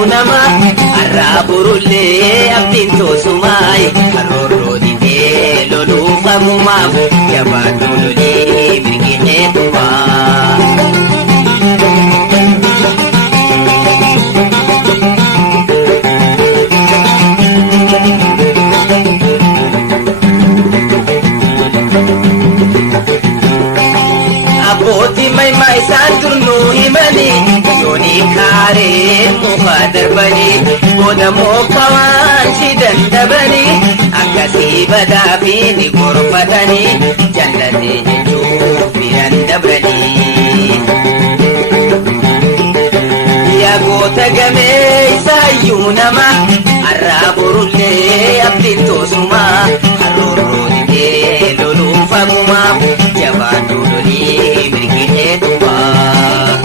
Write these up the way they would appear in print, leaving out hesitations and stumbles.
nama arraaburullee abdiin toosumaay karoorroo didee loluu qabumaaf jabaatu lolee mirginee tumaa. Abbootii maymaa isaan turnuu himanii yoonii kaaree muka darbanii booda mookawaan si dandabanii akkasii badaa fi ni gorfatanii jallatee jechuuf miran dabranii. Yaa goota gamee isaayyuu nama arraaburullee abdiin toosumaa karoorroo didee loluu fagumaa jabaatu lolii mirginee tumaa.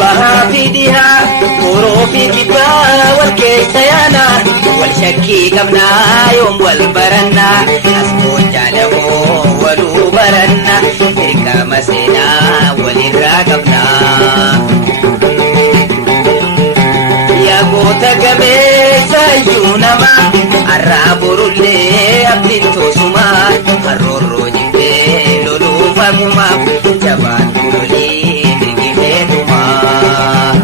Bahaa fi dhihaa boroo fi kibbaa wal keessa yaanaa wal shakkii qabnaa yoom wal barannaa as boojjaalamoo waluu barannaa dirqama seenaa walirraa qabnaa. Yaa goota gamee isaayyuu nama arraaburullee abdiin toosumaa karoorroo jibbee loluu fagumaaf jabaatu lolii mirginee tumaa.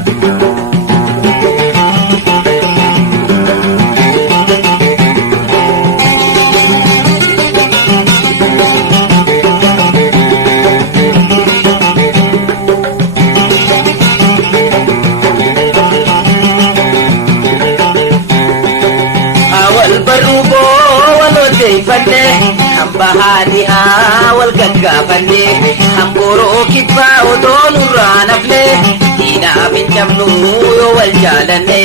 Bahaadihaa wal gaggaafanne hamboroo kibbaa otoo nurraa nafne diinaaf hin cabnu yoo wal jaalanne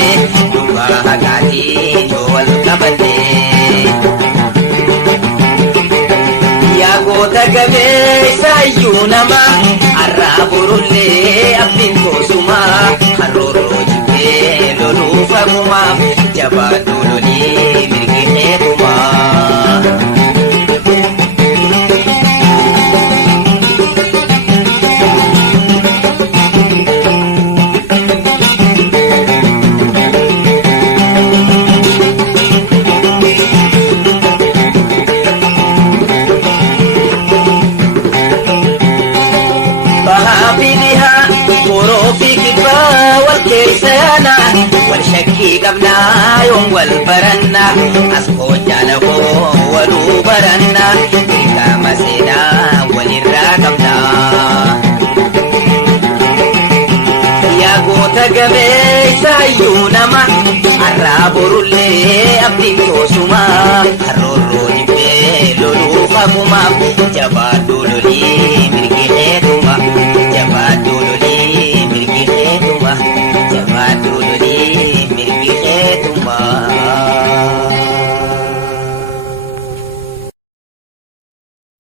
dhugaa haqaatiin yoo wal qabanne. Yaa goota gamee isaayyuu nama arraaburullee abdiin toosumaa karoorroo jibbee loluu fagumaaf jabaatu lolii mirginee tumaa. wal shakkii qabnaa yoom wal barannaa as boojjaalamoo waluu barannaa dirqama seenaa walirraa qabnaa. Yaa goota gamee isaayyuu nama arraaburullee abdiin toosumaa karoorroo jibbee loluu fagumaaf jabaadhu lolii mirgi